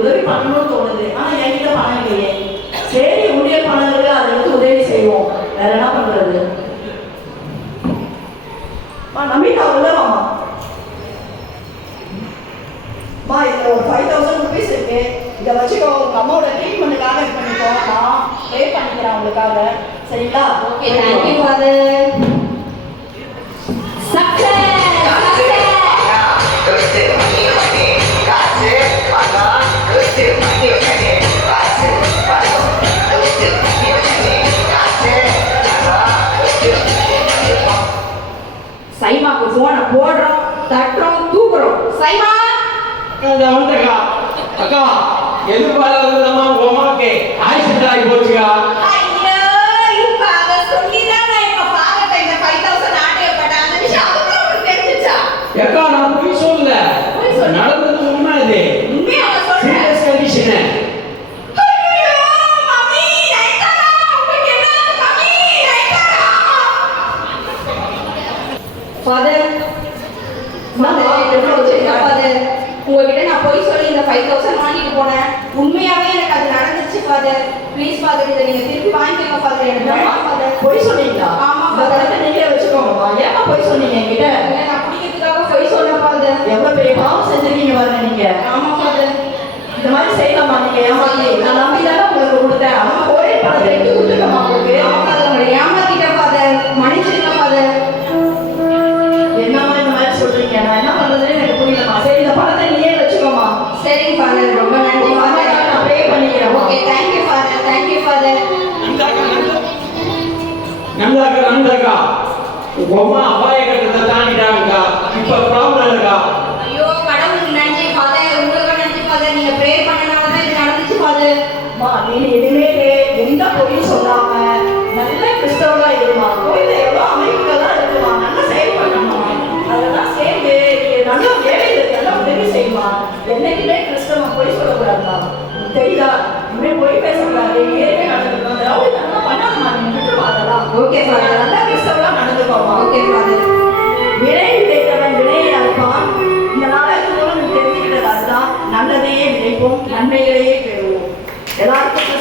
உதவி பண்ணணும்னு தோணுது. ஆனா என்கிட்ட பணம் இல்லையே. சரி உண்டியல் பணம் இருக்கு அதை எடுத்து உதவி செய்வோம். வேற என்ன பண்றது? நம்பிட்டா உள்ள மா இதுல ஒரு ஃபைவ் தௌசண்ட் ருபீஸ் இருக்கு. இதை வச்சுக்கோ உங்க அம்மாவோட ட்ரீட்மெண்ட்டுக்காக இது பண்ணிக்கோ. நான் பே பண்ணிக்கிறேன் உங்களுக்காக. சரிங்களா? ஓகே தேங்க்யூ ஃபாதர் சைமாக்கு போனை போடுறோம் தட்டுறோம் தூக்குறோம். சைமா! இந்த வந்துக்கா அக்கா எதிர்பாராத விதமா அம்மாவுக்கு ஆக்சிடென்ட் ஆகி போச்சுக்கா. ஐயோ இப்ப அத ஃபாதர் ஃபாதர் உங்ககிட்ட நான் போய் சொல்லி இந்த ஃபைவ் தௌசண்ட் வாங்கிட்டு போனேன். உண்மையாவே எனக்கு அது நடந்துச்சு ஃபாதர் ப்ளீஸ் ஃபாதர் இதை நீங்க திருப்பி வாங்கிக்கோங்க ஃபாதர் எனக்கு ஃபாதர் பொய் சொன்னீங்களா? ஆமா, பணத்தை நீங்களே வச்சுக்கோங்கம்மா. ஏமா பொய் சொன்னீங்க என்கிட்ட? நான் குடிக்கிறதுக்காக போய் சொன்னேன் ஃபாதர் எவ்வளவு பெரிய பாவம் செஞ்சிருக்கீங்க பாருங்க நீங்க. ஆமா ஃபாதர் இந்த மாதிரி செய்யலாமா நீங்க? ஏமாத்தி நான் நம்பி தானே ஃபாதர் ரொம்ப நன்றி ஃபாதர் நான் ப்ரே பண்ணிக்கிறேன் okay thank you father thank you father நன்றாக நன்றாக ரொம்ப அபாயகட்டத்தை தாண்டிட்டாங்க இப்ப ப்ராப்ளம் இருக்கா ஐயோ கடவுளுக்கு நன்றி ஃபாதர் உங்களுக்கு நன்றி ஃபாதர் நீங்க ப்ரே பண்ணனால தான் ஃபாதர் மா நீ எதுவுமே எந்த பொய்யும் சொல்லாம நல்ல கிறிஸ்தவங்களா இருமா கோயில எவ்வளோ அமைப்புகள்லாம் இருக்குமா நல்லா செயல் அதெல்லாம் சேர்ந்து நல்லா உதவி செய்யுமா போய் பேசக்கூடாது ஏற்கனவே நடந்துருக்கோம் லவ் இதெல்லாம் பண்ண நம்ம விட்டுருவோம் ஓகே ஃபாதர் நல்ல விஷயம்லாம் நடந்துக்கோமா? ஓகே ஃபாதர் வினை விதைத்தவன் வினையை அழைப்பான் இந்த நாளாக தெரிஞ்சுக்கிட்டது நல்லதையே நினைப்போம் நன்மைகளையே பெறுவோம். எல்லாருக்கும்